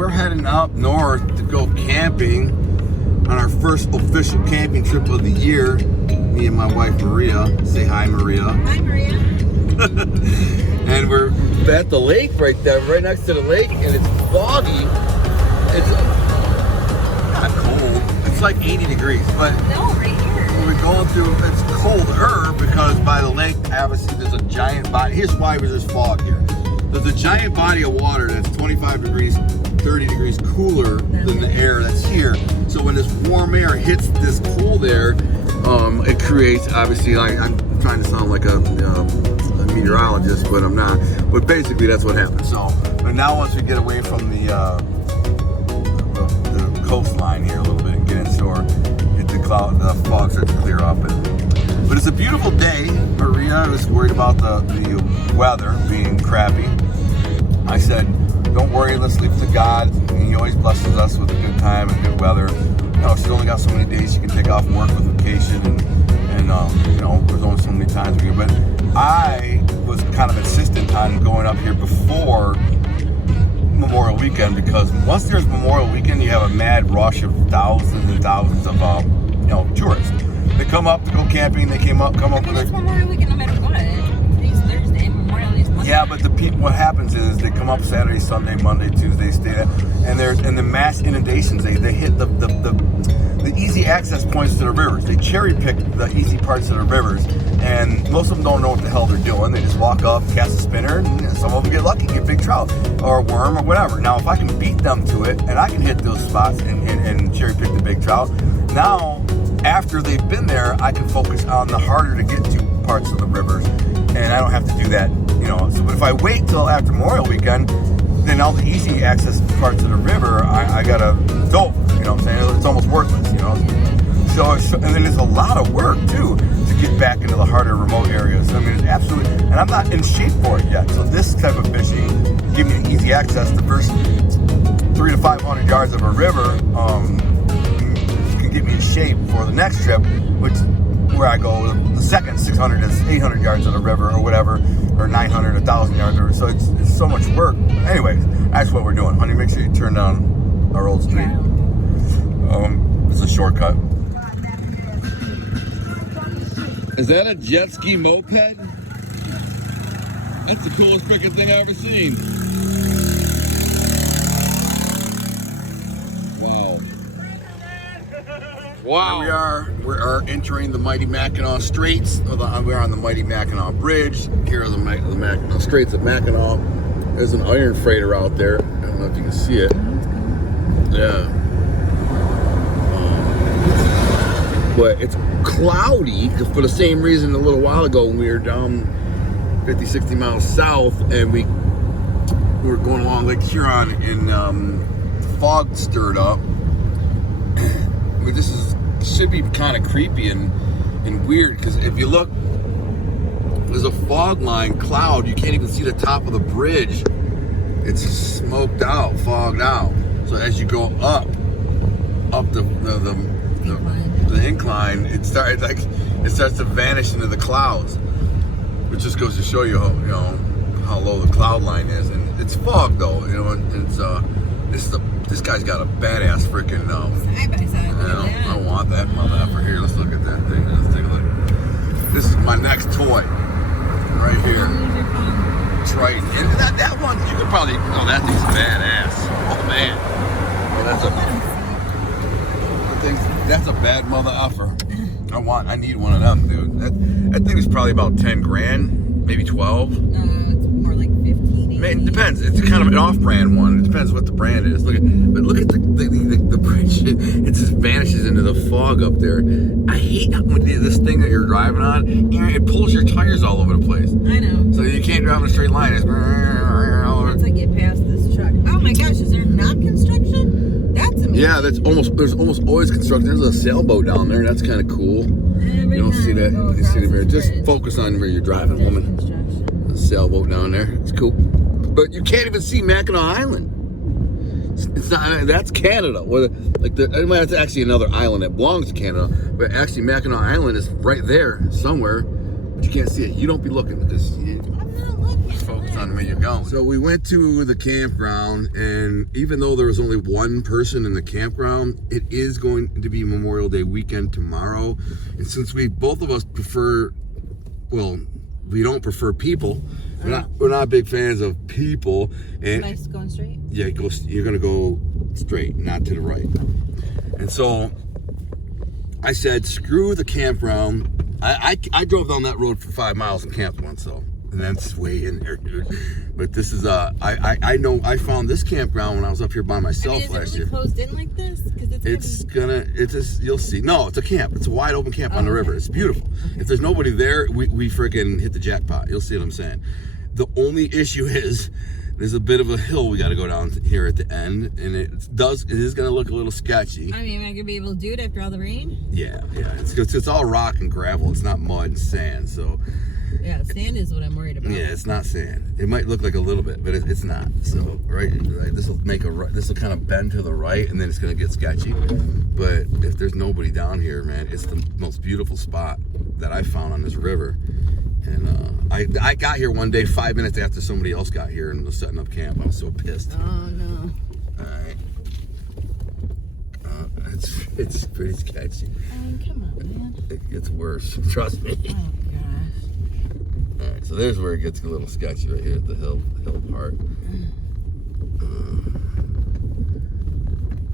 we're heading up north to go camping on our first official camping trip of the year. Me and my wife Maria. Say hi, Maria. Hi, Maria. And we're at the lake right there, right next to the lake, and it's foggy. It's not cold. It's like 80 degrees, but No, right here. we're going through. It's colder because by the lake, obviously, there's a giant body. Here's why there's fog here. There's a giant body of water that's 25 degrees, 30 degrees cooler than the air that's here. So when this warm air hits this cold air, it creates, obviously, like, I'm trying to sound like a meteorologist, but I'm not. But basically, that's what happens. So, but now once we get away from the coastline here a little bit and get inshore, the fog starts to clear up. But it's a beautiful day. Maria was worried about the weather being crappy. I said, don't worry, let's leave it to God. He always blesses us with a good time and good weather. You know, she's only got so many days she can take off from work with vacation, and you know, there's only so many times we can. But I was kind of insistent on going up here before Memorial Weekend, because once there's Memorial Weekend, you have a mad rush of thousands and thousands of tourists. They come up to go camping. They come up with it's Memorial Weekend no matter what. Today's Thursday, Memorial Day's Monday. Yeah, but the people, what happens is they come up Saturday, Sunday, Monday, Tuesday, stay there, and the mass inundations. They hit the easy access points to the rivers. They cherry pick the easy parts of the rivers, and most of them don't know what the hell they're doing. They just walk up, cast a spinner, and some of them get lucky, get big trout or a worm or whatever. Now, if I can beat them to it, and I can hit those spots and cherry pick the big trout, now after they've been there, I can focus on the harder to get to parts of the rivers, and I don't have to do that, you know. So, but if I wait till after Memorial Weekend, then all the easy access parts of the river, I gotta dope, you know what I'm saying? It's almost worthless, you know. So and then there's a lot of work too to get back into the harder remote areas. I mean, it's absolutely, and I'm not in shape for it yet. So this type of fishing give me an easy access. The first 300 to 500 yards of a river can get me in shape for the next trip, which where I go the second 600 to 800 yards of the river or whatever, or 900, 1,000 yards. Or so it's so much work. Anyways, that's what we're doing. Honey, make sure you turn down our old street. It's a shortcut. Is that a jet ski moped? That's the coolest freaking thing I've ever seen. Wow. Wow. We are entering the mighty Mackinac Straits. We're on the mighty Mackinac Bridge. Here are the Mackinac Straits of Mackinac. There's an iron freighter out there. I don't know if you can see it. Yeah. But it's cloudy for the same reason a little while ago when we were down 50, 60 miles south, and we were going along Lake Huron, and fog stirred up. But this should be kind of creepy and weird, because if you look, there's a fog line cloud. You can't even see the top of the bridge. It's smoked out, fogged out. So as you go up the incline, it starts to vanish into the clouds, which just goes to show you how low the cloud line is. And it's fog though, you know, and it's this guy's got a badass freaking side by side. I want that motherfucker here. Let's look at that thing. Let's take a look. This is my next toy right here. Triton. And that one you could probably that thing's badass. Oh man. Oh, that's a bad mother effer. I need one of them, dude. That thing is probably about 10 grand, maybe 12. No, it's more like 15. Man, it depends. It's kind of an off-brand one. It depends what the brand is. Look at the bridge. It just vanishes into the fog up there. I hate when this thing that you're driving on, it pulls your tires all over the place. I know. So you can't drive in a straight line. It's once I get past this truck. Oh my gosh, is there not construction? That's amazing. Yeah, there's almost always construction. There's a sailboat down there. That's kind of cool. You don't see that. You see the Just focus on where you're driving, woman. There's a sailboat down there. It's cool. But you can't even see Mackinac Island. It's not. That's Canada. That's actually another island that belongs to Canada. But actually, Mackinac Island is right there somewhere, but you can't see it. You don't be looking because. I'm not looking. Just focus on where you're going. So we went to the campground, and even though there was only one person in the campground, it is going to be Memorial Day weekend tomorrow. And since we both of us prefer, well, we don't prefer people. We're not big fans of people. And nice going straight. Yeah, you're gonna go straight, not to the right. And so I said, screw the campground. I drove down that road for 5 miles and camped once, so, and that's way in there, dude. But this is I know I found this campground when I was up here by myself last year. Is it really closed in like this? Because it's just, you'll see. No, it's a camp. It's a wide open camp on the river. It's beautiful. If there's nobody there, we freaking hit the jackpot. You'll see what I'm saying. The only issue is there's a bit of a hill we got to go down here at the end, and it is going to look a little sketchy. I mean, am I gonna be able to do it after all the rain? Yeah. It's all rock and gravel. It's not mud and sand. So yeah, sand is what I'm worried about. yeah, it's not sand. It might look like a little bit, but it's not. So right, this will kind of bend to the right, and then it's going to get sketchy. But if there's nobody down here, man, it's the most beautiful spot that I found on this river. And I got here one day 5 minutes after somebody else got here and was setting up camp. I was so pissed. Oh no. Alright. It's pretty sketchy. Come on, man. It gets worse. Trust me. Oh gosh. Alright, so there's where it gets a little sketchy right here at the hill part.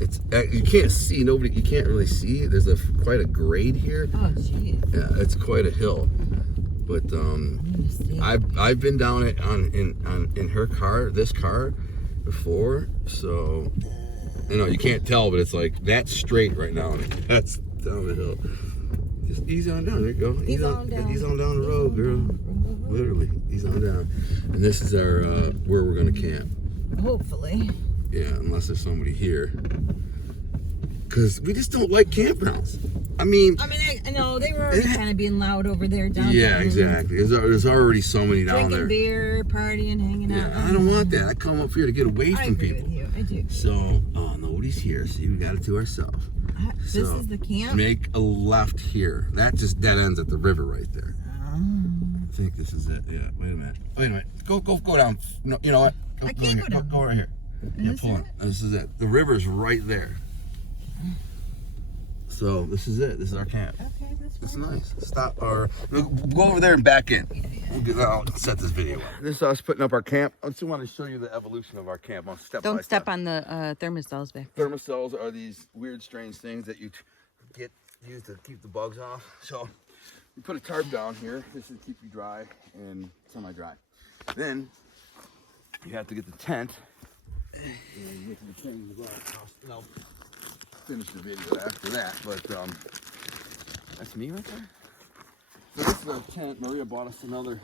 It's you can't see, you can't really see. There's quite a grade here. Oh jeez. Yeah, it's quite a hill. But I've been down it in her car, this car, before, so you can't tell, but it's like that's straight right now, and that's down the hill. Just ease on down. There you go. Ease on down the road, girl. Literally, ease on down. And this is our where we're gonna camp. Hopefully. Yeah, unless there's somebody here. Because we just don't like campgrounds. I mean, I know they were already kind of being loud over there down there. Yeah, exactly. There's already so many down there. Drinking beer, partying, hanging out. I don't want that. I come up here to get away from people. I agree with you. I do. So, nobody's here. See, we got it to ourselves. This is the camp? Make a left here. That just dead ends at the river right there. I think this is it. Yeah. Wait a minute. Go down. No, you know what? I can't go down. Go right here. Yeah, pull on. This is it. The river's right there. So this is it. This is our camp. Okay, that's It's nice. Stop or go over there and back in. I'll set this video up. This is us putting up our camp. I just want to show you the evolution of our camp. I'll Don't step on the thermos back. Thermocells are these weird, strange things that you use to keep the bugs off. So you put a tarp down here. This will keep you dry and semi-dry. Then you have to get the tent. And you get to the tent in the glass. No. Finish the video after that, but that's me right there. So this is our tent. Maria bought us another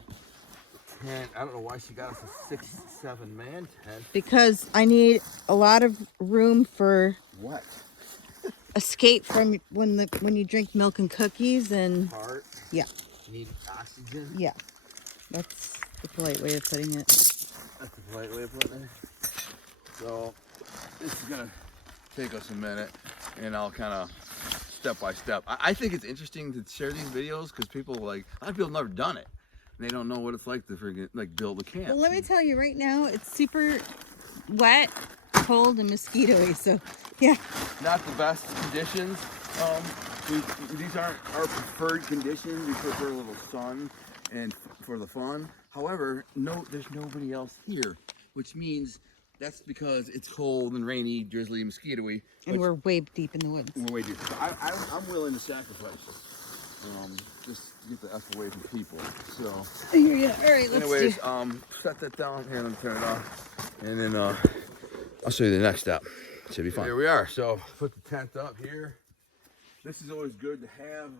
tent. I don't know why she got us a 6-7 man tent. Because I need a lot of room for what? Escape from when you drink milk and cookies and Heart. Yeah. Need oxygen. Yeah. That's the polite way of putting it. That's the polite way of putting it. So this is gonna take us a minute, and I'll kind of step by step. I think it's interesting to share these videos because people a lot of people have never done it. And they don't know what it's like to freaking build a camp. Well, let me tell you right now, it's super wet, cold, and mosquito-y. So, yeah. Not the best conditions. These aren't our preferred conditions. We prefer a little sun and for the fun. However, there's nobody else here, which means that's because it's cold and rainy, drizzly, mosquito-y. And we're way deep in the woods. We're way deep. So I'm willing to sacrifice just to get the F away from people. So. I hear you. All right, anyways, set that down here. Let me turn it off, and then I'll show you the next step. Should be fun. Here we are. So put the tent up here. This is always good to have.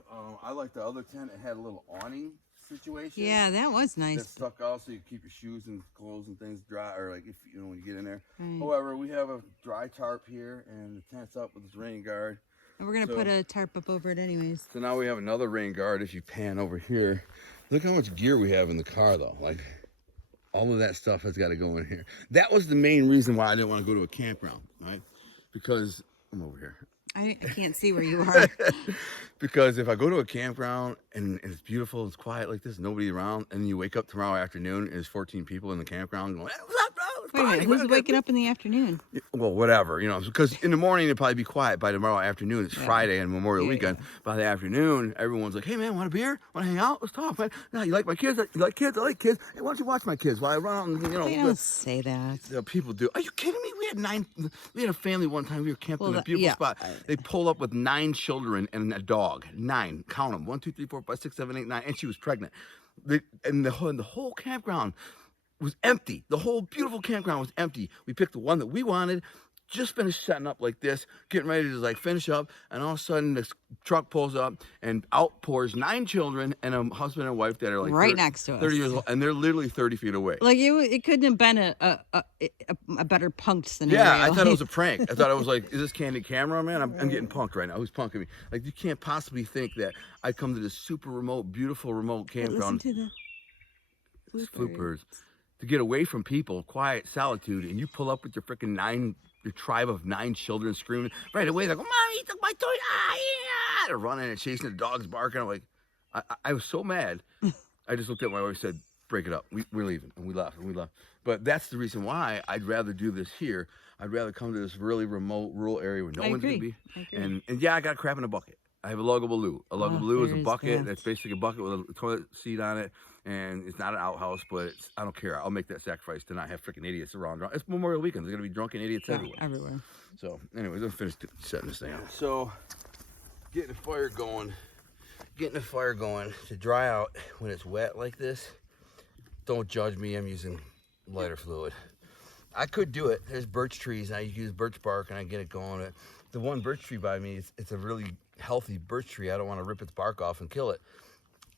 I like the other tent. It had a little awning situation. Yeah, that was nice. That stuck out so you keep your shoes and clothes and things dry, or like if when you get in there. Right. However, we have a dry tarp here, and the tent's up with this rain guard. And we're gonna put a tarp up over it anyways. So now we have another rain guard. If you pan over here, look how much gear we have in the car though. Like all of that stuff has got to go in here. That was the main reason why I didn't want to go to a campground, right? Because I'm over here. I can't see where you are. Because if I go to a campground and it's beautiful, it's quiet like this, nobody around, and you wake up tomorrow afternoon and there's 14 people in the campground going, hey, what's up, bro? It's Wait a minute, party. who's waking up in the afternoon? Well, whatever, you know, because in the morning it'll probably be quiet. By tomorrow afternoon, it's Yeah. Friday and Memorial Yeah, Weekend. yeah. By the afternoon, everyone's like, hey man, want a beer? Want to hang out? Let's talk, man. No, you like my kids? You like kids? I like kids. Hey, why don't you watch my kids while I run out and, you know. They don't say that. People do. Are you kidding me? We had a family one time. We were camping in a beautiful yeah. spot. They pulled up with 9 children and a dog. 9. Count them. 1, 2, 3, 4, 5, 6, 7, 8, 9. And she was pregnant. And the whole campground was empty. The whole beautiful campground was empty. We picked the one that we wanted. Just finished setting up like this, getting ready to like finish up, and all of a sudden this truck pulls up and out pours 9 children and a husband and wife that are like right next to us, 30 years old, and they're literally 30 feet away. Like it couldn't have been a better punked scenario. Yeah, I thought it was a prank. I thought it was like, is this candid camera, man? I'm getting punked right now. Who's punking me? Like, you can't possibly think that I come to this super remote, beautiful remote campground. Listen to the flute birds. To get away from people, quiet, solitude, and you pull up with your freaking your tribe of 9 children screaming right away. They go, Mommy, you took my toy. Ah, yeah. They're running and chasing the dogs barking. I'm like, I was so mad. I just looked at my wife and said, break it up. We're leaving. And we left. But that's the reason why I'd rather do this here. I'd rather come to this really remote, rural area where no one's going to be. And yeah, I got crap in a bucket. I have a Lugabaloo. A Lugabaloo is a bucket. That's basically a bucket with a toilet seat on it. And it's not an outhouse, but I don't care. I'll make that sacrifice to not have freaking idiots around. It's Memorial Weekend. There's going to be drunken idiots everywhere. So, anyways, I'm finished setting this thing out. So, getting the fire going to dry out when it's wet like this. Don't judge me. I'm using lighter fluid. I could do it. There's birch trees, and I use birch bark, and I get it going. The one birch tree by me, it's a really healthy birch tree. I don't want to rip its bark off and kill it.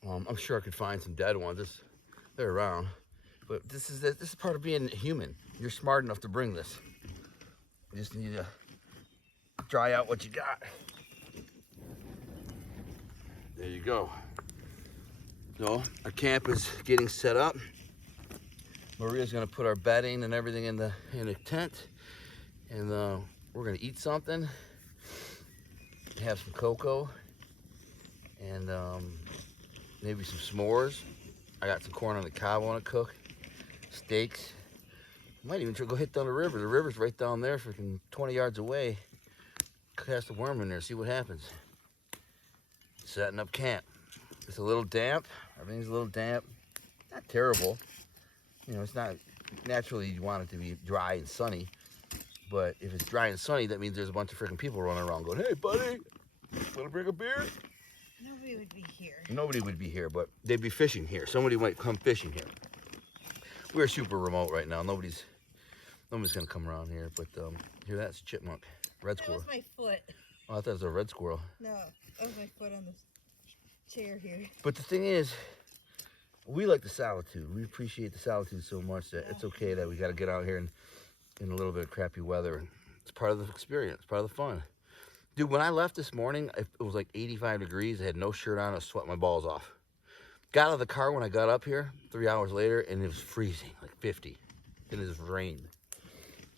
I'm sure I could find some dead ones. They're around, but this is part of being human. You're smart enough to bring this. You just need to dry out what you got. There you go. So our camp is getting set up. Maria's gonna put our bedding and everything in the tent, and we're gonna eat something, have some cocoa, and maybe some s'mores. I got some corn on the cob I want to cook. Steaks. Might even go hit down the river. The river's right down there, freaking 20 yards away. Cast a worm in there, see what happens. Setting up camp. It's a little damp. Everything's a little damp. Not terrible. You know, it's not naturally you want it to be dry and sunny. But if it's dry and sunny, that means there's a bunch of freaking people running around going, hey buddy, wanna bring a beer? Nobody would be here. Nobody would be here, but they'd be fishing here. Somebody might come fishing here. We're super remote right now. Nobody's gonna come around here. But here, that's a chipmunk, red squirrel. That was my foot. Oh, I thought it was a red squirrel. No, that was my foot on this chair here. But the thing is, we like the solitude. We appreciate the solitude so much that it's okay that we got to get out here in a little bit of crappy weather. It's part of the experience, part of the fun. Dude, when I left this morning, it was like 85 degrees. I had no shirt on. I was sweating my balls off. Got out of the car when I got up here 3 hours later, and it was freezing, like 50. And it just rained.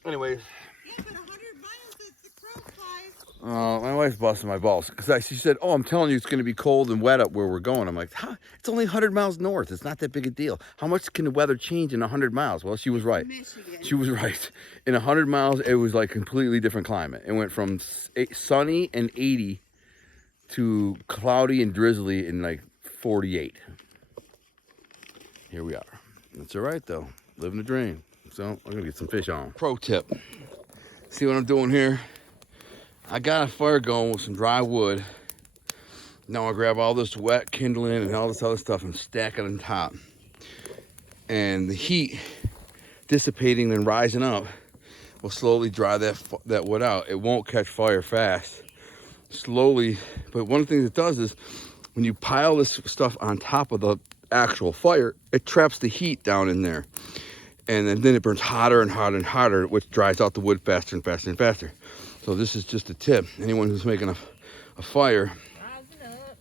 Anyways. Yeah, but 100 miles, that's the crow flies. My wife's busting my balls. Because she said, oh, I'm telling you, it's going to be cold and wet up where we're going. I'm like, huh? It's only 100 miles north. It's not that big a deal. How much can the weather change in 100 miles? Well, she was right. Michigan. She was right. In 100 miles, it was like completely different climate. It went from sunny and 80 to cloudy and drizzly in like 48. Here we are. That's all right, though. Living the dream. So I'm going to get some fish on. Pro tip. See what I'm doing here? I got a fire going with some dry wood. Now I grab all this wet kindling and all this other stuff and stack it on top. And the heat dissipating and rising up will slowly dry that wood out. It won't catch fire fast. Slowly, but one of the things it does is when you pile this stuff on top of the actual fire, it traps the heat down in there. And then it burns hotter and hotter and hotter, which dries out the wood faster and faster and faster. So this is just a tip. Anyone who's making a fire. Rising up.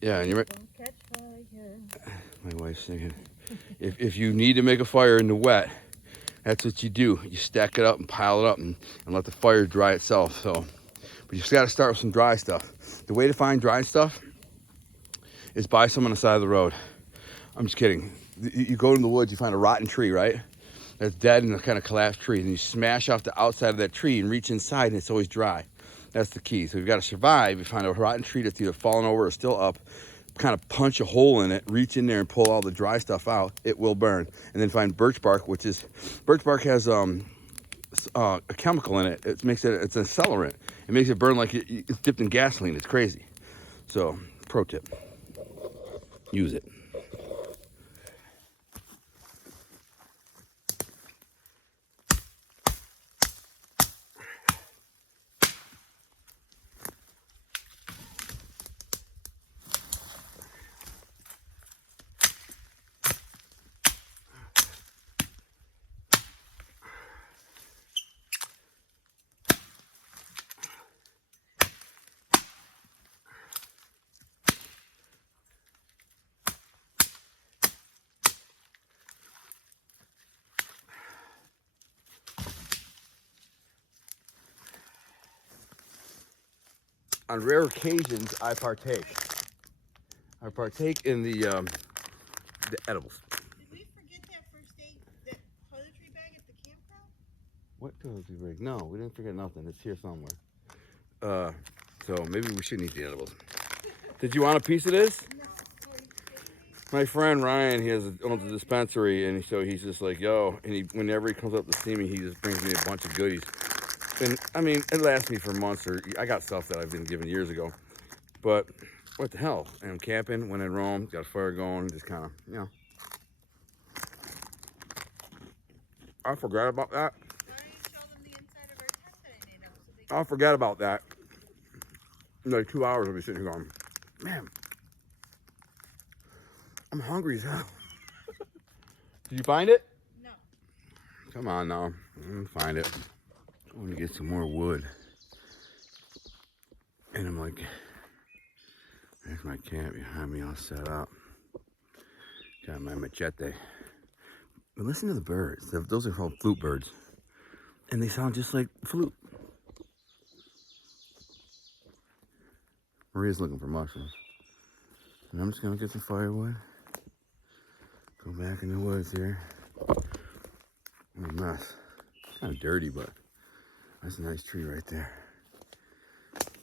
Yeah, and you're right. Don't catch fire. My wife's thinking, if you need to make a fire in the wet, that's what you do. You stack it up and pile it up and let the fire dry itself. So But you just got to start with some dry stuff. The way to find dry stuff is buy some on the side of the road. I'm just kidding. You go in the woods, you find a rotten tree, right? That's dead and a kind of collapsed tree. And you smash off the outside of that tree and reach inside, and it's always dry. That's the key. So you've got to survive. You find a rotten tree that's either fallen over or still up, kind of punch a hole in it, reach in there and pull all the dry stuff out. It will burn. And then find birch bark, birch bark has a chemical in it. It's an accelerant. It makes it burn like it's dipped in gasoline. It's crazy. So, pro tip, use it. On rare occasions, I partake. I partake in the edibles. Did we forget that first aid, that toiletry bag at the campground? What toiletry bag? No, we didn't forget nothing. It's here somewhere. So maybe we shouldn't eat the edibles. Did you want a piece of this? No. My friend Ryan, owns a dispensary, and so he's just like, yo, and whenever he comes up to see me, he just brings me a bunch of goodies. And I mean, it lasts me for months, or I got stuff that I've been given years ago. But what the hell? And I'm camping when in Rome, got a fire going, just kind of, I forgot about that. Why don't you show them the inside of our tent that I made up so they can... I forgot about that. In like 2 hours, I'll be sitting here going, man, I'm hungry as hell. Did you find it? No. Come on now, I'm gonna find it. I want to get some more wood. And I'm like, there's my camp behind me all set up. Got my machete. But listen to the birds. Those are called flute birds. And they sound just like flute. Maria's looking for mushrooms. And I'm just going to get some firewood. Go back in the woods here. What a mess. It's kind of dirty, but that's a nice tree right there.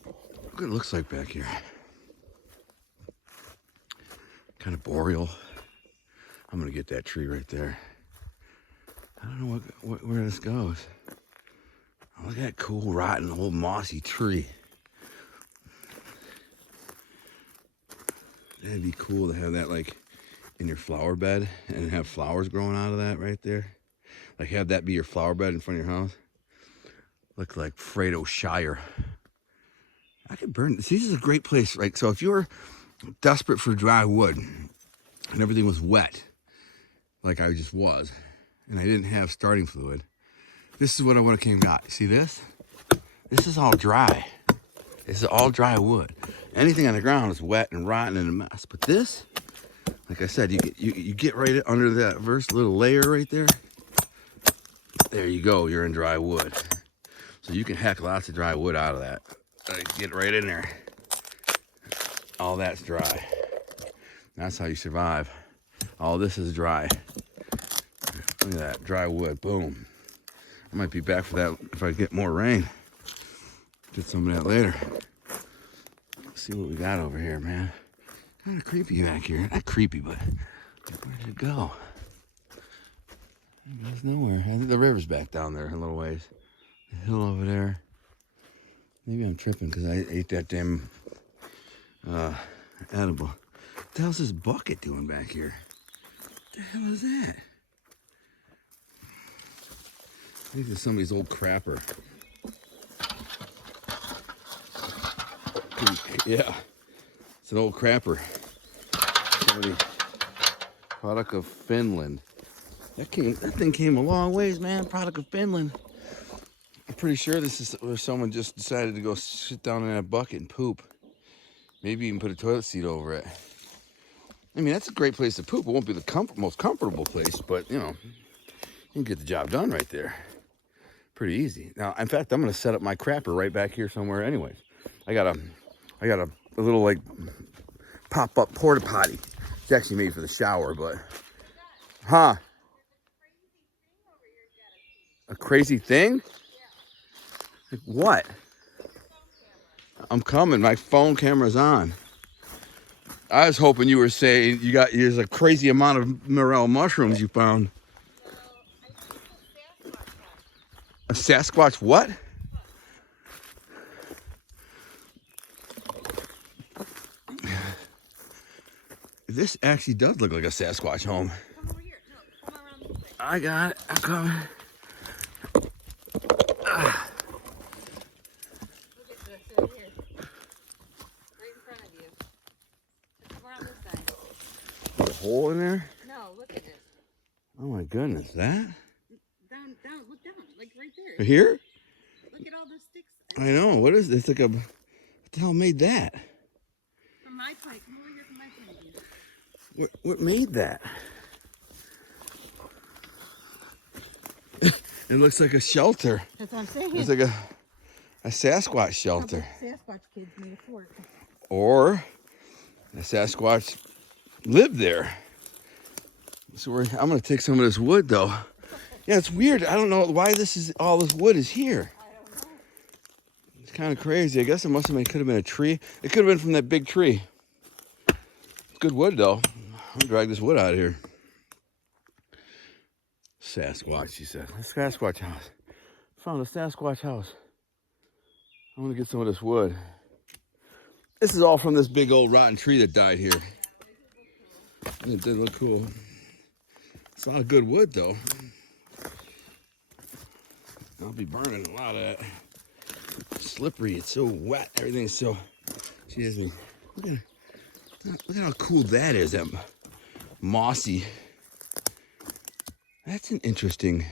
Look what it looks like back here. Kind of boreal. I'm gonna get that tree right there. I don't know where this goes. Oh, look at that cool, rotten, old mossy tree. It'd be cool to have that like in your flower bed and have flowers growing out of that right there. Like have that be your flower bed in front of your house. Look like Fredo Shire. I could burn this. This is a great place. Like, so if you're desperate for dry wood and everything was wet, like I just was, and I didn't have starting fluid, this is what I would have came got. See this? This is all dry. This is all dry wood. Anything on the ground is wet and rotten and a mess. But this, like I said, you get right under that first little layer right there. There you go. You're in dry wood. So you can hack lots of dry wood out of that. Get right in there. All that's dry. That's how you survive. All this is dry. Look at that, dry wood, boom. I might be back for that if I get more rain. Get some of that later. Let's see what we got over here, man. Kind of creepy back here. Not creepy, but where did it go? It goes nowhere. I think the river's back down there a little ways. The hill over there. Maybe I'm tripping because I ate that damn edible. What the hell's this bucket doing back here? What the hell is that? I think it's somebody's old crapper. Yeah, it's an old crapper. Somebody, product of Finland. That thing came a long ways, man. Product of Finland. I'm pretty sure this is where someone just decided to go sit down in that bucket and poop. Maybe even put a toilet seat over it. I mean, that's a great place to poop. It won't be the most comfortable place, but, you know, you can get the job done right there. Pretty easy. Now, in fact, I'm gonna set up my crapper right back here somewhere. Anyways, I got a little like pop-up porta potty. It's actually made for the shower, but huh? A crazy thing? Like what? I'm coming. My phone camera's on. I was hoping you were saying there's a crazy amount of morel mushrooms you found. A Sasquatch what? This actually does look like a Sasquatch home. Come over here. No, come around this way. I got it. I'm coming. Ah. Look at this right here. Right in front of you. Come around this side. There's a hole in there? No, look at it. Oh my goodness, that? Down, look down, like right there. Here? Look at all the sticks. I know. What is this? Like a. What the hell made that? From my point, come over here from my point of view. What made that? It looks like a shelter. That's what I'm saying. It's like a Sasquatch shelter. Sasquatch kids made a fort. Or a Sasquatch lived there. So I'm gonna take some of this wood though. Yeah, it's weird. I don't know why all this wood is here. I don't know. It's kind of crazy. I guess it could have been a tree. It could have been from that big tree. It's good wood though. I'm gonna drag this wood out of here. Sasquatch, she said. A Sasquatch house. Found a Sasquatch house. I'm gonna get some of this wood. This is all from this big old rotten tree that died here. It did look cool. It's a lot of good wood though. I'll be burning a lot of that. It's slippery. It's so wet. Everything's so. Excuse me. Look at how cool that is. That mossy. That's an interesting.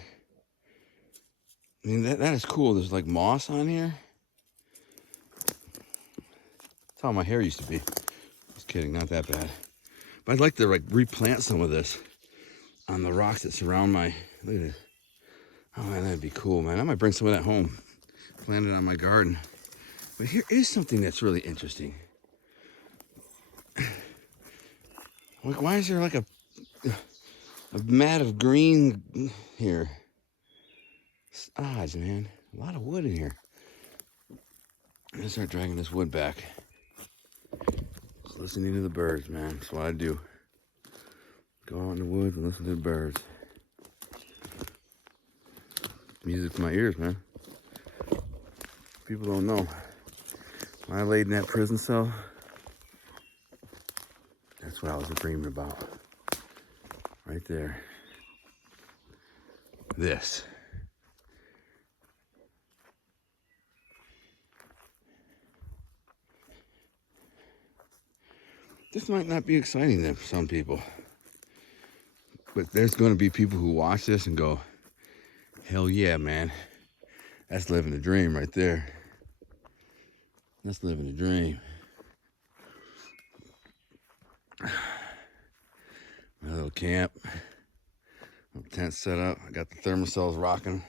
I mean, that is cool. There's like moss on here. That's how my hair used to be. Just kidding, not that bad. But I'd like to like replant some of this on the rocks that surround my. Look at this. Oh man, that'd be cool, man. I might bring some of that home, plant it on my garden. But here is something that's really interesting. Like, why is there like a mat of green here? It's odd, man. A lot of wood in here. I'm gonna start dragging this wood back. Just listening to the birds, man. That's what I do. Go out in the woods and listen to the birds. Music to my ears, man. People don't know. When I laid in that prison cell, that's what I was dreaming about. Right there. This. This might not be exciting then for some people. But there's going to be people who watch this and go, hell yeah, man. That's living a dream right there. That's living a dream. My little camp. My tent set up. I got the thermocells rocking.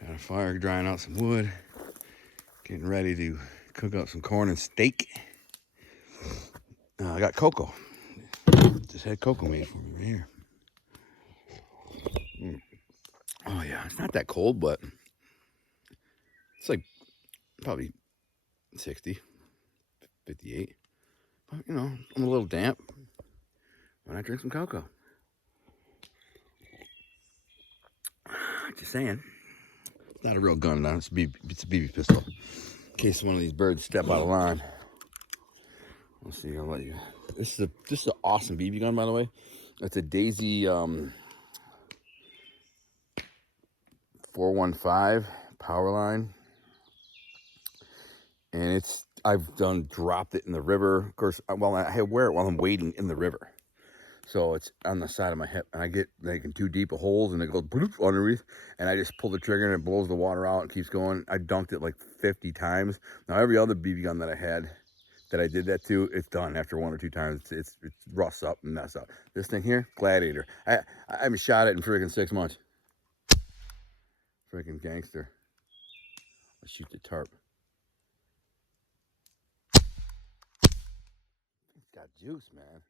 Got a fire drying out some wood. Getting ready to cook up some corn and steak. I got cocoa. Just had cocoa made for me right here. Oh yeah, it's not that cold, but it's like probably 60, 58. But, you know, I'm a little damp when I drink some cocoa. Just saying. It's not a real gun, though. It's a BB pistol. In case one of these birds step out of line. Let's see, I'll let you. This is an awesome BB gun, by the way. It's a Daisy 415 power line. And I've dropped it in the river. Of course, I wear it while I'm wading in the river. So it's on the side of my hip. And I get like in too deep of holes and it goes bloop underneath. And I just pull the trigger and it blows the water out and keeps going. I dunked it like 50 times. Now, every other BB gun that I had, that I did that to, it's done after 1 or 2 times. It's rusts up and mess up. This thing here, Gladiator. I haven't shot it in freaking 6 months. Freaking gangster. Let's shoot the tarp. It's got juice, man.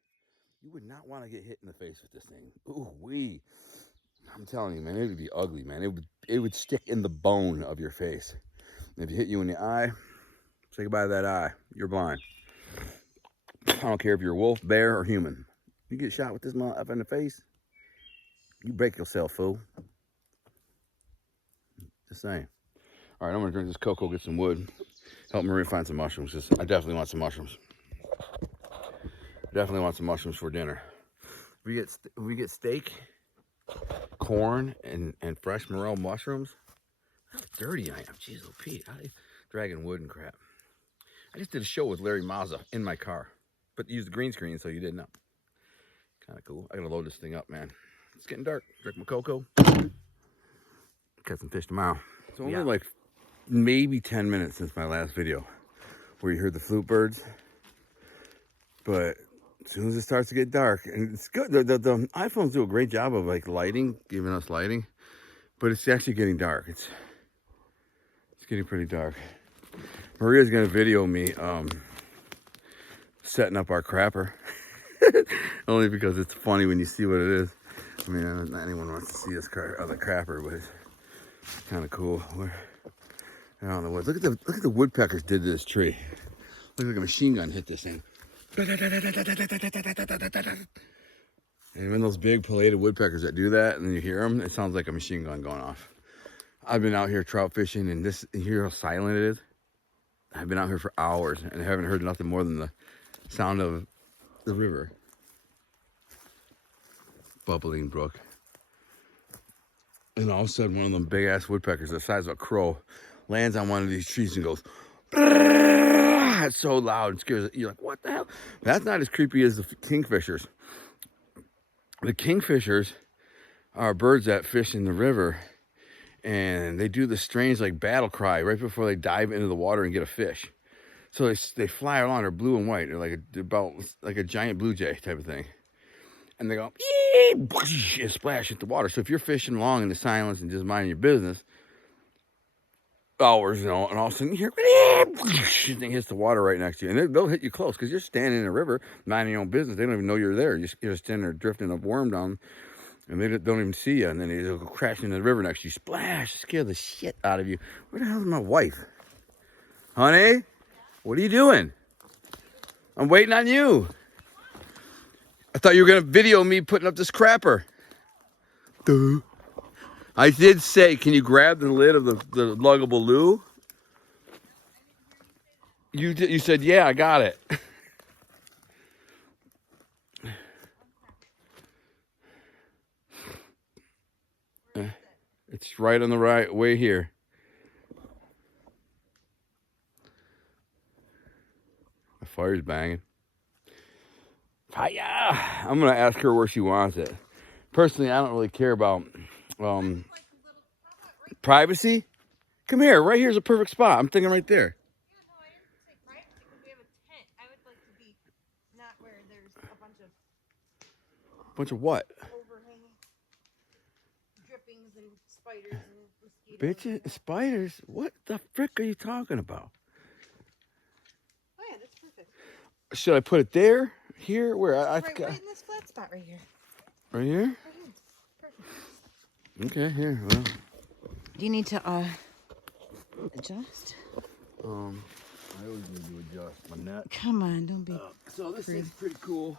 You would not want to get hit in the face with this thing. Ooh wee. I'm telling you, man, it would be ugly, man. It would stick in the bone of your face. And if it hit you in the eye, say goodbye to that eye. You're blind. I don't care if you're a wolf, bear, or human. You get shot with this motherfucker in the face, you break yourself, fool. Just saying. All right, I'm gonna drink this cocoa, get some wood, help Maria find some mushrooms. Cause I definitely want some mushrooms. Definitely want some mushrooms for dinner. If we get steak, corn, and fresh morel mushrooms. How dirty I am. Jeez, oh Pete, I dragging wood and crap. I just did a show with Larry Mazza in my car, but used the green screen, so you didn't know. Kind of cool. I gotta load this thing up, man. It's getting dark. Drink my cocoa. Catch some fish tomorrow. It's only like maybe 10 minutes since my last video where you heard the flute birds. But as soon as it starts to get dark, and it's good, the iPhones do a great job of like lighting, giving us lighting, but it's actually getting dark. It's getting pretty dark. Maria's gonna video me setting up our crapper. Only because it's funny when you see what it is. I mean, not anyone wants to see us other crapper, but it's kind of cool. We're out in the woods. Look at the woodpeckers did to this tree. Looks like a machine gun hit this thing. And when those big pileated woodpeckers that do that, and then you hear them, it sounds like a machine gun going off. I've been out here trout fishing, and you hear how silent it is? I've been out here for hours, and I haven't heard nothing more than the sound of the river. Bubbling brook. And all of a sudden, one of them big-ass woodpeckers the size of a crow lands on one of these trees and goes, it's so loud and scares you. You're like, what the hell? That's not as creepy as the kingfishers. The kingfishers are birds that fish in the river, and they do the strange like battle cry right before they dive into the water and get a fish. So they fly along. They're blue and white. They're about like a giant blue jay type of thing. And they go, and splash into the water. So if you're fishing along in the silence and just minding your business, hours, and all of a sudden you hear, thing hits the water right next to you. And they'll hit you close because you're standing in a river, minding your own business. They don't even know you're there. You're just standing there drifting a worm down, and they don't even see you. And then they'll go crashing into the river next to you. Splash, scare the shit out of you. Where the hell's my wife? Honey? What are you doing? I'm waiting on you. I thought you were going to video me putting up this crapper. Duh. I did say, can you grab the lid of the luggable loo? You said, yeah, I got it. It's right on the right way here. The fire's banging. Hiya! I'm gonna ask her where she wants it. Personally, I don't really care about privacy. Come here, right here's a perfect spot. I'm thinking right there. Yeah, no, I didn't say privacy because we have a tent. I would like to be not where there's a bunch of what? overhanging drippings and spiders and mosquitoes. Bitches, spiders? What the frick are you talking about? Oh yeah, that's perfect. Should I put it there? Here? Where? Right in this flat spot right here. Right here? Right here. Perfect. Okay, here. Well. Do you need to adjust? I always need to adjust my net. Come on, don't be. So this is pretty cool.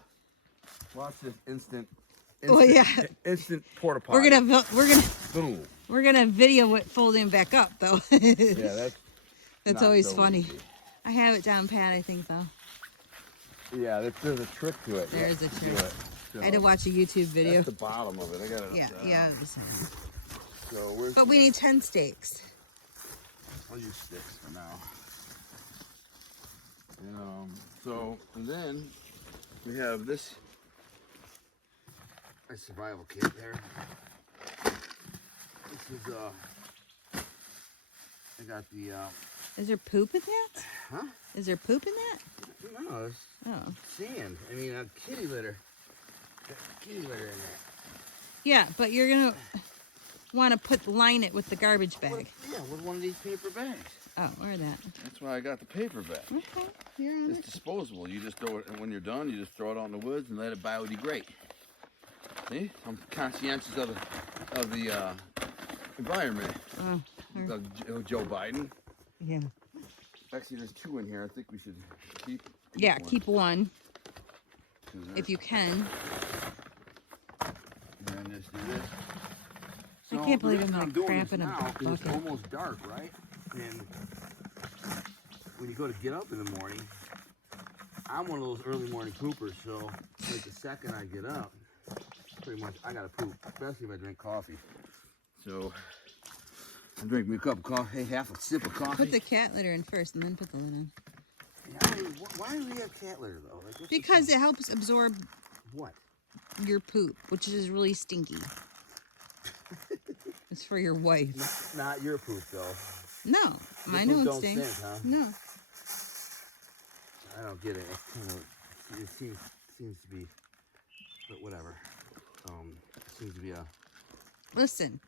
Watch this instant porta potty. We're gonna video it folding back up though. Yeah, that's always so funny. Easy. I have it down pat, I think though. Yeah, there's a trick to it. There's a trick. So I had to watch a YouTube video. That's the bottom of it. I got it. Yeah. So but we need 10 steaks. I'll use sticks for now. And then we have this a survival kit there. This is I got the Is there poop in that? Huh? Is there poop in that? No, it's sand. I mean, kitty litter. Got kitty litter in there. Yeah, but you're gonna. want to line it with the garbage bag. With one of these paper bags. Oh, or that. That's why I got the paper bag. Okay, you're on It's it. disposable. You just throw it, and when you're done, you just throw it out in the woods and let it biodegrade. See, I'm conscientious of the environment. Joe Biden. Yeah. Actually, there's 2 in here. I think we should keep. Yeah, one. keep one If if you can. And just do this. I can't the believe reason I'm doing crap this in a now is it's bucket. almost dark, right? And when you go to get up in the morning, I'm one of those early morning poopers. So, like the second I get up, pretty much I gotta poop, especially if I drink coffee. So, I drink me a cup of coffee, half a sip of coffee. Put the cat litter in first and then put the lid on. Why do we have cat litter though? Like, Because it helps absorb what? your poop, which is really stinky. It's for your wife. Not your poop though. No, Your I poop know it don't stinks. stink, huh? No. I don't get it. It's kind of, it seems to be, but whatever. It seems to be a. Listen,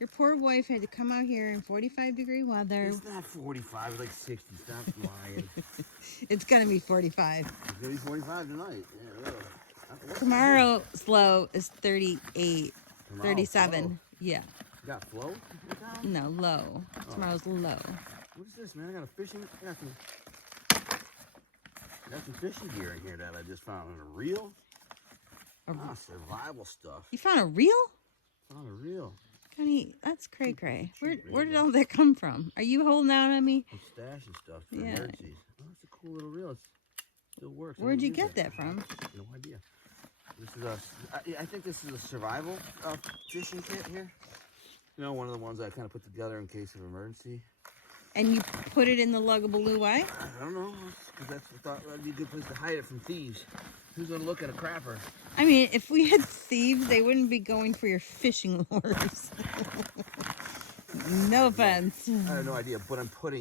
your poor wife had to come out here in 45-degree weather. It's not 45. It's like 60. Stop lying. It's gonna be 45. It's gonna be 45 tonight. Yeah, really. Tomorrow's low is 38, Tomorrow's 37. low. Yeah. You got flow? No, low. Tomorrow's low. What is this, man? I got a fishing. I got some fishing gear in here that I just found. A reel. Survival stuff. You found a reel? Found a reel. Honey, that's cray cray. Where did all that come from? Are you holding out on me? I'm stashing stuff for Yeah. emergencies. Oh, it's a cool little reel. It still works. I Where'd don't you use get it. that from? No idea. This is I think this is a survival fishing kit here. You know, one of the ones I kind of put together in case of emergency. And you put it in the Luggable why? I don't know, because I thought that'd be a good place to hide it from thieves. Who's gonna look at a crapper? I mean, if we had thieves, they wouldn't be going for your fishing lures. No offense. I have no idea, but I'll put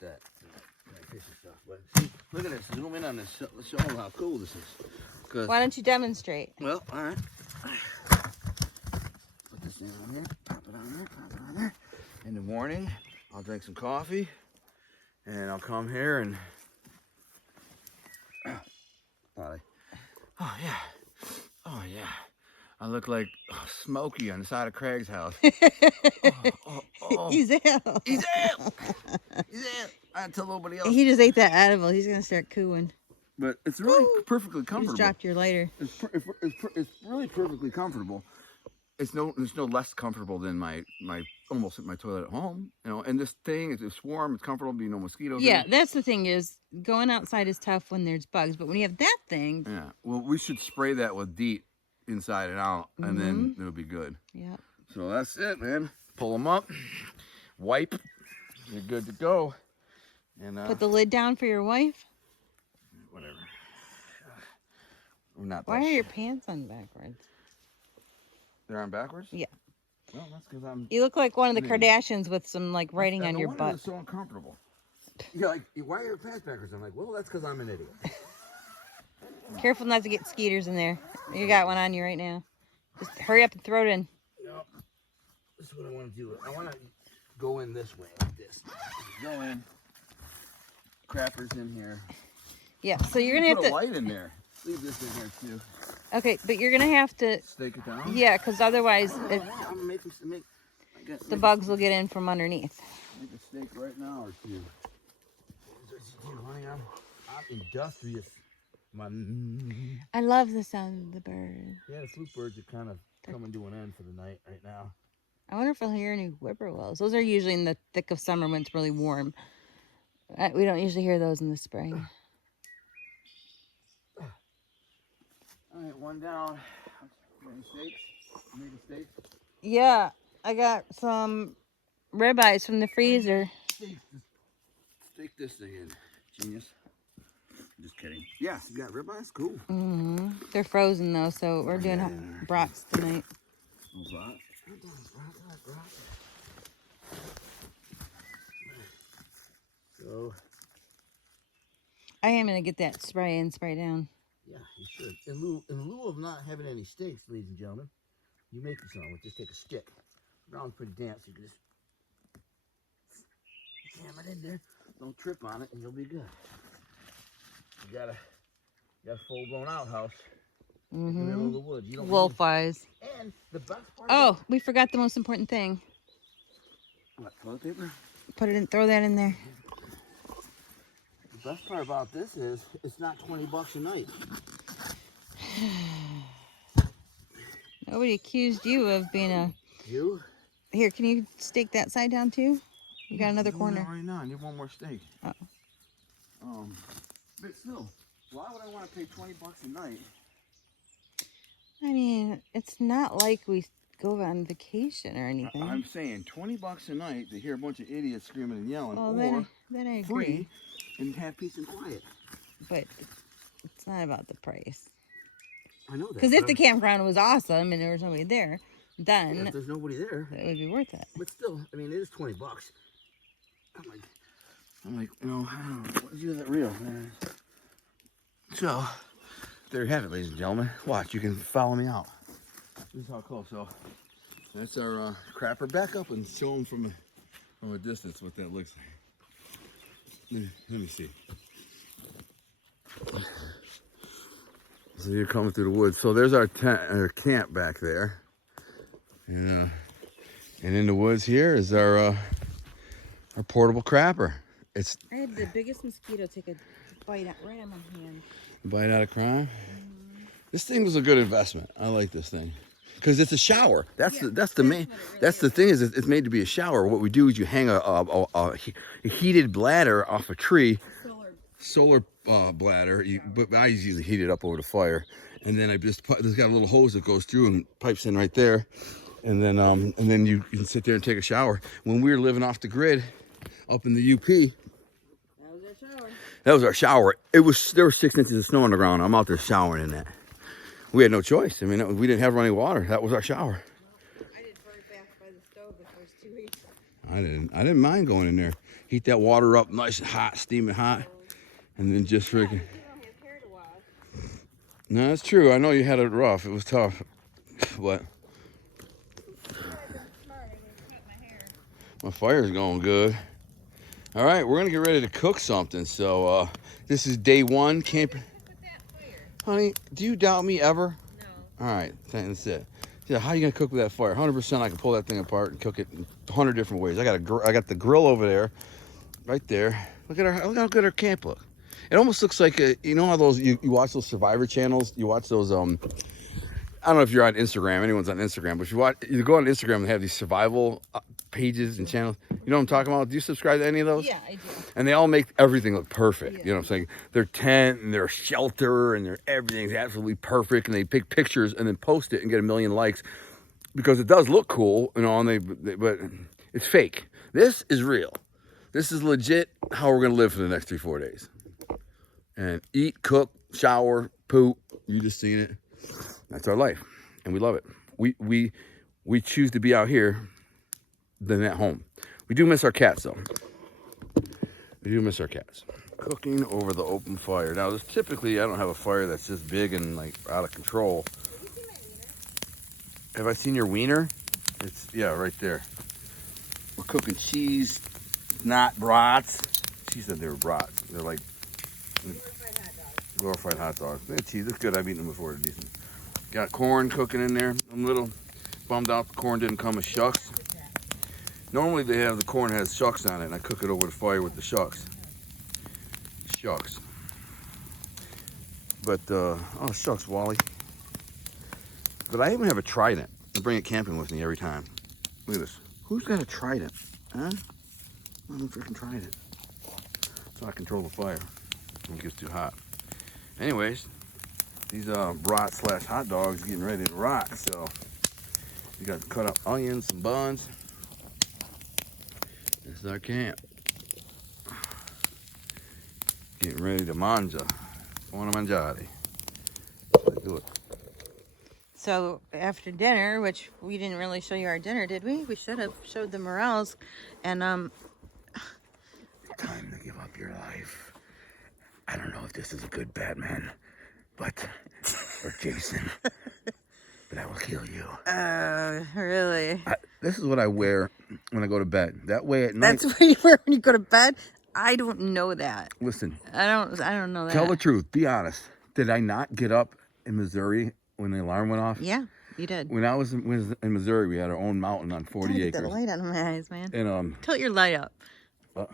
that fishing stuff. But see, look at this. Zoom in on this. Let's show them how cool this is. Why don't you demonstrate? Well, all right. Put this in on there. Pop it on there. Pop it on there. In the morning, I'll drink some coffee, and I'll come here and. Oh yeah. Oh yeah. I look like Smokey on the side of Craig's house. Oh. He's ill. He's ill. He's ill. I didn't tell nobody else. He just ate that edible. He's gonna start cooing. But it's really perfectly You comfortable. just dropped your lighter. It's really perfectly comfortable. It's no less comfortable than my almost at my toilet at home. You know, and this thing it's warm, it's comfortable, be no mosquitoes. Yeah, that's the thing is going outside is tough when there's bugs, but when you have that thing. Yeah. Well, we should spray that with DEET inside and out, and then it'll be good. Yeah. So that's it, man. Pull them up, wipe, you're good to go. And Put the lid down for your wife. whatever. We're not. Why are your pants on backwards? They're on backwards? Yeah. Well, that's because I'm. You look like one of the Yeah. Kardashians with some like writing on No your wonder butt. It's so uncomfortable. You're like, why are your pants backwards? I'm like, well, that's because I'm an idiot. Careful not to get skeeters in there. You got one on you right now. Just hurry up and throw it in. Yep. This is what I want to do. I want to go in this way, like this. Go in. Crappers in here. Yeah, so you're gonna have Put a to. light in there. Leave this in here too. Okay, but you're gonna have to. Stake it down. Yeah, because otherwise I'm making the bugs will get in from underneath. Make a steak right now or two. Honey, I'm industrious. I love the sound of the bird. Yeah, the flute birds are kind of coming to an end for the night right now. I wonder if I'll hear any whippoorwills. Those are usually in the thick of summer when it's really warm. We don't usually hear those in the spring. All right, one down. Any steaks? Making steaks? Yeah, I got some ribeyes from the freezer. Steak this thing in, genius. Just kidding. Yes, you got ribeyes? Cool. They're frozen though, so we're doing brats tonight. Oh, brat. So, I am gonna get that spray in, spray down. yeah, you should. In lieu of not having any steaks, ladies and gentlemen, You make the song with just take a stick. The ground's pretty damp, so you can just jam it in there. Don't trip on it, and you'll be good. You got a full-blown outhouse in the middle of the woods. You don't Wolf eyes. And the best part. Oh, we forgot the most important thing. What, toilet paper? Put it in. Throw that in there. The best part about this is it's not $20 a night. Nobody accused you of being a. You? Here, can you stake that side down too? You got another I'm doing corner. that right now. I need one more steak. Oh. But still, why would I want to pay $20 a night? I mean, it's not like we go on vacation or anything. I'm saying $20 a night to hear a bunch of idiots screaming and yelling, Well, or then I agree. free and have peace and quiet. But it's not about the price. I know that. Because if the campground was awesome and there was nobody there, then if there's nobody there, it would be worth it. But still, I mean, it is $20. I'm like, you know, I don't know. What is that real, man? So, there you have it, ladies and gentlemen. Watch, you can follow me out. This is how close. So, that's our crapper. Back up and show them from a distance what that looks like. Let me see. So you're coming through the woods. So there's our tent, our camp back there. And in the woods here is our portable crapper. I had the biggest mosquito take a bite out right on my hand. Bite out of crime. This thing was a good investment. I like this thing because it's a shower. That's the main. That's the thing is it's made to be a shower. What we do is you hang a heated bladder off a tree. Solar bladder. But I usually heat it up over the fire, and then there's got a little hose that goes through and pipes in right there, and then you can sit there and take a shower. When we were living off the grid, up in the UP. That was our shower. There was 6 inches of snow on the ground. I'm out there showering in that. We had no choice. I mean, we didn't have running water. That was our shower. I did bird bath by the stove the first 2 weeks. I didn't mind going in there. Heat that water up nice and hot, steaming hot. And then just freaking. You don't have hair to wash. No, that's true. I know you had it rough. It was tough. But my fire's going good. All right, we're gonna get ready to cook something. So this is day one camping. Honey, do you doubt me ever? No. All right, that's it. Yeah, how are you gonna cook with that fire? 100%. I can pull that thing apart and cook it in 100 different ways. I got the grill over there, right there. Look how good our camp looks. It almost looks like you know how those you watch those Survivor channels. You watch those I don't know if you're on Instagram. Anyone's on Instagram, but you go on Instagram and they have these survival pages and channels. You know what I'm talking about? Do you subscribe to any of those? Yeah, I do. And they all make everything look perfect. Yeah. You know what I'm saying? Their tent and their shelter and everything's absolutely perfect. And they pick pictures and then post it and get 1 million likes because it does look cool, you know. But it's fake. This is real. This is legit how we're gonna live for the next 3-4 days. And eat, cook, shower, poop. You just seen it. That's our life, and we love it. We choose to be out here than at home. We do miss our cats, though. We do miss our cats. Cooking over the open fire. Now, typically, I don't have a fire that's this big and like out of control. Have I seen your wiener? Yeah, right there. We're cooking cheese, not brats. She said they were brats. They're like glorified hot dogs. They're cheese. It's good. I've eaten them before. They're decent. Got corn cooking in there. I'm a little bummed out the corn didn't come with shucks. Normally they have the corn has shucks on it, and I cook it over the fire with the shucks. Shucks. But oh shucks, Wally. But I even have a trident. I bring it camping with me every time. Look at this. Who's got a trident? Huh? I'm a freaking trident. So I control the fire when it gets too hot. Anyways, these brat / hot dogs are getting ready to rock. So we got cut up onions, some buns. This is our camp. Getting ready to mangia. Buona mangiare. Let's do it. So after dinner, which we didn't really show you our dinner, did we? We should have showed the morels. And time to give up your life. I don't know if this is a good Batman, or Jason. But and I will kill you. Really? This is what I wear when I go to bed. That way at night. That's what you wear when you go to bed? I don't know that. Listen, I don't know that. tell the truth. Be honest. Did I not get up in Missouri when the alarm went off? Yeah, you did. When I was in Missouri, we had our own mountain on 40 Get acres. that light out of my eyes, man. And Tilt your light up. it's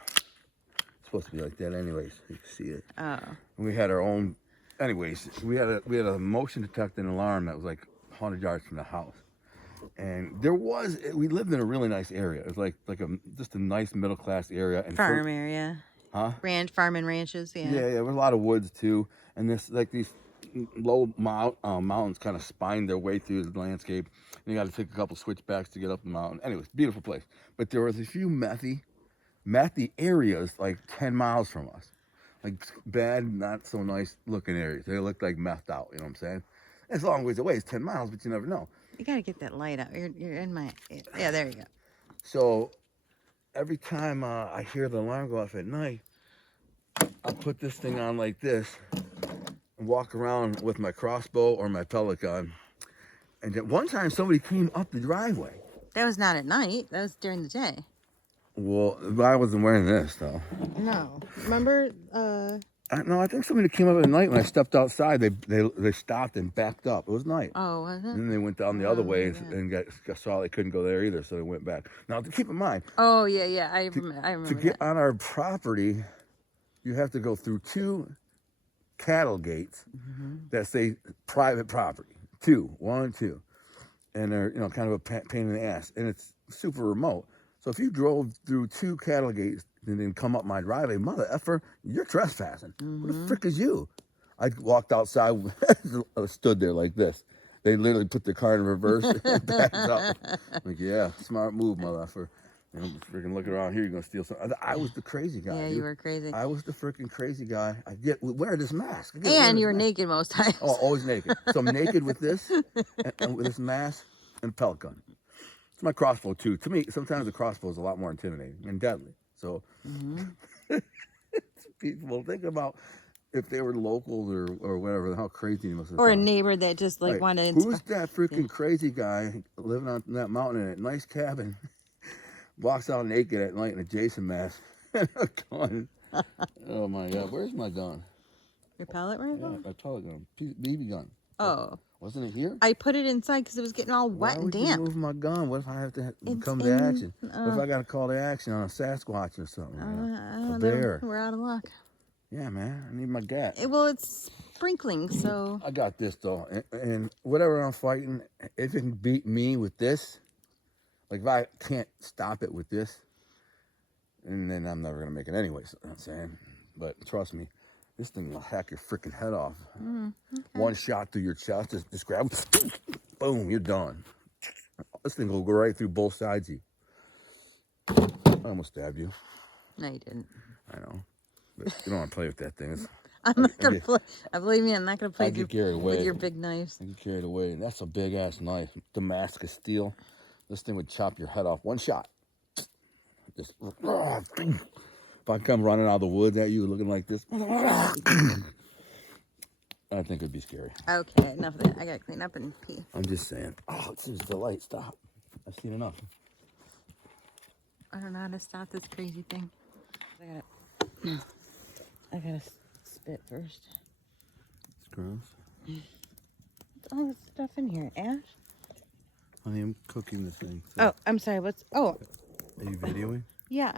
supposed to be like that anyways. You can see it. Oh. And we had our own. Anyways, we had a motion detecting alarm that was like 100 yards from the house. And we lived in a really nice area. It was just a nice middle class area. And Farm area. Huh? Farm and ranches, yeah. Yeah, there was a lot of woods too. And these low mountains kind of spined their way through the landscape. And you got to take a couple switchbacks to get up the mountain. Anyways, beautiful place. But there was a few methy areas like 10 miles from us. Like bad, not so nice looking areas. They looked like methed out, you know what I'm saying? It's a long ways away. It's 10 miles, but you never know. You gotta get that light out. You're in my... Yeah, there you go. So every time I hear the alarm go off at night, I'll put this thing on like this and walk around with my crossbow or my pellet gun. And then one time somebody came up the driveway. That was not at night. That was during the day. Well, I wasn't wearing this though. No. Remember? No, I think somebody came up at night when I stepped outside. They stopped and backed up. It was night. Oh, was it? And then they went down the other way yeah. and saw they couldn't go there either, so they went back. Now, keep in mind. Oh, yeah. I remember To get that. on our property, you have to go through 2 cattle gates that say private property. 1, 2. And they're, kind of a pain in the ass. And it's super remote. So if you drove through 2 cattle gates and then come up my driveway, mother effer, you're trespassing. Who the frick is you? I walked outside, stood there like this. They literally put the car in reverse and backed up. Like, yeah, smart move, mother effer. Freaking look around here, you're going to steal something. I was the crazy guy. Yeah, dude. you were crazy. I was the freaking crazy guy. Wear this mask. And you were naked most times. Oh, always naked. So I'm naked with this, and with this mask and a pellet gun. It's my crossbow too. To me, sometimes the crossbow is a lot more intimidating and deadly. So people think about if they were locals or whatever, how crazy they must have Or a thought. neighbor that just like wanted. Who's that freaking crazy guy living on that mountain in a nice cabin? Walks out naked at night in a Jason mask and a gun. Oh my God, where's my gun? Your pellet rifle? Yeah, my pellet gun, BB gun. Oh. Wasn't it here? I put it inside because it was getting all wet and Why would you damp. move my gun? What if I have to come It's to in- action? What if I got to call to action on a Sasquatch or something? A I bear. We're out of luck. Yeah, man. I need my gat. Well, it's sprinkling, so. I got this, though. And whatever I'm fighting, if it can beat me with this, like if I can't stop it with this, and then I'm never going to make it anyways. You know what I'm saying? But trust me, this thing will hack your freaking head off. Okay. One shot through your chest, just grab, boom, you're done. This thing will go right through both sides of you. I almost stabbed you. No, you didn't. I know. But you don't want to play with that thing. I'm not going to play. Believe me, I'm not going to play I get carried away. with your big knives. I get carried away. And that's a big ass knife. Damascus steel. This thing would chop your head off. One shot. Just. If I come running out of the woods at you looking like this, I think it'd be scary. Okay, enough of that. I got to clean up and pee. I'm just saying. Oh, this is the light. Stop. I've seen enough. I don't know how to stop this crazy thing. I gotta spit first. It's gross. What's all this stuff in here? Ash? Honey, I'm cooking this thing. So Oh, I'm sorry. What's... Oh, are you videoing? yeah.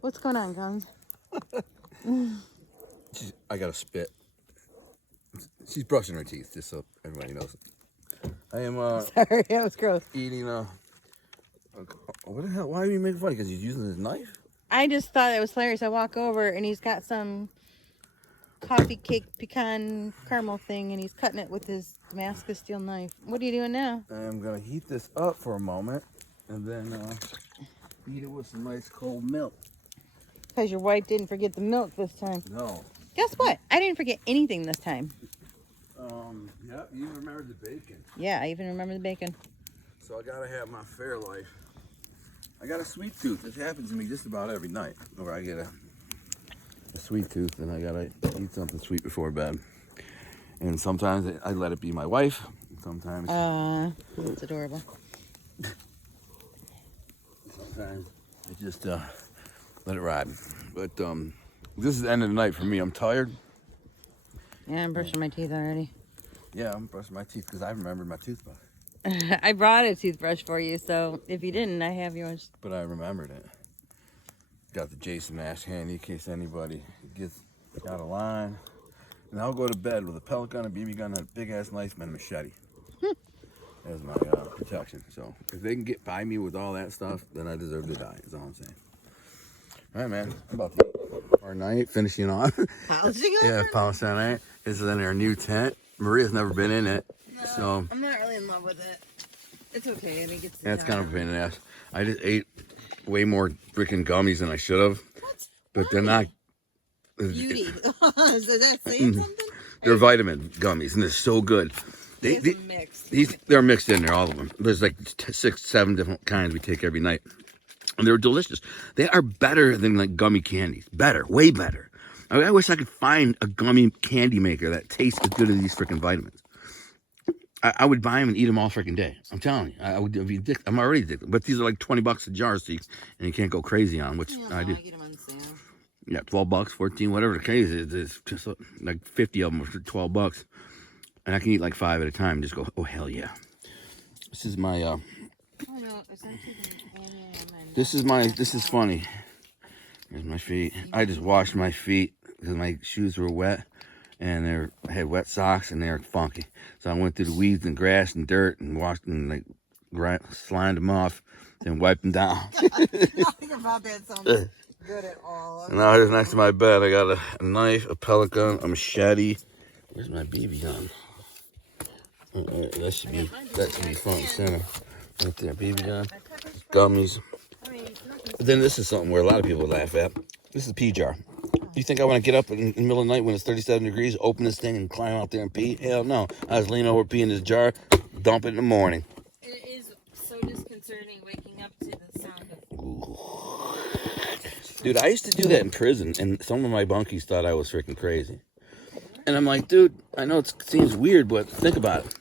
What's going on, Guns? I gotta spit. She's brushing her teeth, just so everybody knows. I am Sorry, that was gross. eating what the hell? Why are you making fun? Because he's using his knife? I just thought it was hilarious. I walk over and he's got some coffee cake pecan caramel thing and he's cutting it with his Damascus steel knife. What are you doing now? I'm gonna heat this up for a moment and then eat it with some nice cold milk. Because your wife didn't forget the milk this time. No. Guess what? I didn't forget anything this time. Yeah, you remember the bacon. Yeah, I even remember the bacon. So I gotta have my fair life. I got a sweet tooth. This happens to me just about every night. Where I get a sweet tooth and I gotta eat something sweet before bed. And sometimes I let it be my wife. sometimes. That's adorable. Sometimes I just let it ride. But this is the end of the night for me. I'm tired. Yeah, I'm brushing my teeth already. Yeah, I'm brushing my teeth because I remembered my toothbrush. I brought a toothbrush for you, so if you didn't, I have yours. But I remembered it. Got the Jason Nash handy in case anybody gets out of line. And I'll go to bed with a pellet gun, a BB gun, and a big ass knife and a machete as my protection. So if they can get by me with all that stuff, then I deserve to die. Is all I'm saying. All right, man. I'm about to eat our night, finishing off. Yeah, polishing our night. This is in our new tent. Maria's never been in it, so I'm not really in love with it. It's okay. I think it's. yeah, it's kind of a pain in the ass. I just ate way more freaking gummies than I should have. What? But they're not. Beauty. Does that say something? They're vitamin gummies, and they're so good. They're mixed in there, all of them. There's like 6, 7 different kinds we take every night, and they're delicious. They are better than like gummy candies. Better, way better. I wish I could find a gummy candy maker that tastes as good as these freaking vitamins. I would buy them and eat them all freaking day. I'm telling you, I would be addicted. I'm already addicted. But these are like $20 a jar, so and you can't go crazy on them, which I do. I get them on sale. Yeah, $12, 14, whatever the case is. It's just like 50 of them for $12. And I can eat like 5 at a time and just go, oh, hell yeah. This is my, this is funny. Here's my feet. I just washed my feet because my shoes were wet. And I had wet socks and they were funky. So I went through the weeds and grass and dirt and washed and like slimed them off, then wiped them down. Nothing about that sounds good at all. And now here's next to my bed. I got a knife, a pellet gun, a machete. Where's my BB gun? That should be front and center. Right there, BB gun, gummies. But then this is something where a lot of people would laugh at. This is a pee jar. Do you think I want to get up in the middle of the night when it's 37 degrees, open this thing and climb out there and pee? Hell no. I was leaning over, pee in this jar, dump it in the morning. It is so disconcerting waking up to the sound of... Dude, I used to do that in prison, and some of my bunkies thought I was freaking crazy. And I'm like, dude, I know it seems weird, but think about it.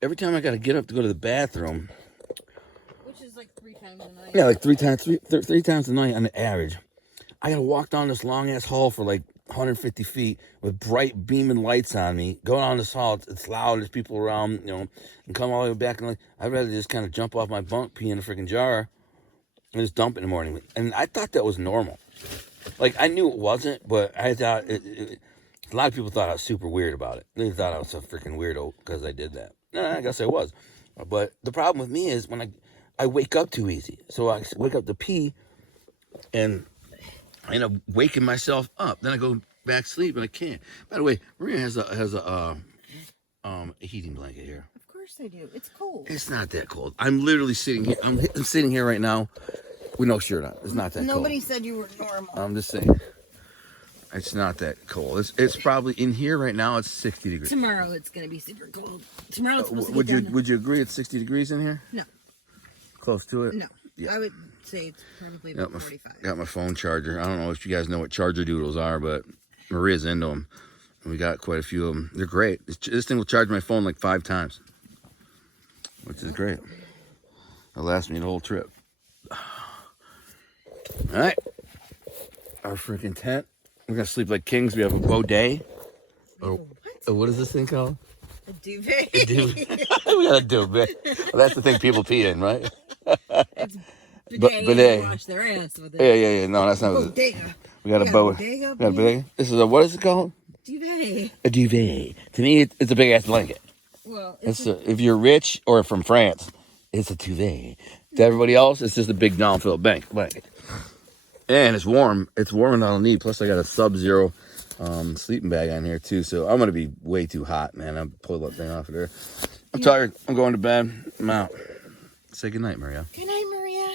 Every time I got to get up to go to the bathroom... Which is like 3 times a night. Yeah, like three times a night on the average. I gotta walk down this long ass hall for like 150 feet with bright beaming lights on me. Go down this hall, it's loud, there's people around, and come all the way back. And like, I'd rather just kind of jump off my bunk, pee in a freaking jar, and just dump it in the morning. And I thought that was normal. Like, I knew it wasn't, but I thought a lot of people thought I was super weird about it. They thought I was a freaking weirdo because I did that. I guess I was. But the problem with me is when I wake up too easy. So I wake up to pee, and I end up waking myself up. Then I go back to sleep and I can't. By the way, Maria has a heating blanket here. Of course I do. It's cold. It's not that cold. I'm literally sitting here. I'm sitting here right now with no shirt on. It's not that cold. Nobody said you were normal. I'm just saying. It's not that cold. It's probably in here right now. It's 60 degrees. Tomorrow it's gonna be super cold. Tomorrow it's supposed to get down. Would you agree it's 60 degrees in here? No. Close to it? No. Yeah. I would say it's probably about 45. Got my phone charger. I don't know if you guys know what charger doodles are, but Maria's into them. And we got quite a few of them. They're great. This thing will charge my phone like 5 times, which is great. It'll last me the whole trip. All right. Our freaking tent. We're going to sleep like kings. We have a bidet. What is this thing called? A duvet. A duvet. We got a duvet. Well, that's the thing people pee in, right? It's bidet. Bidet. Wash their ass with it. Yeah. No, that's not. Bodega. We got a bidet. This is what is it called? Duvet. A duvet. To me, it's a big ass blanket. Well, if you're rich or from France, it's a duvet. To everybody else, it's just a big down-filled blanket. And it's warm. It's warmer than I'll need. Plus, I got a Sub-Zero sleeping bag on here too. So I'm gonna be way too hot, man. I'll pull that thing off of there. I'm tired. I'm going to bed. I'm out. Say goodnight, Maria. Good night, Maria.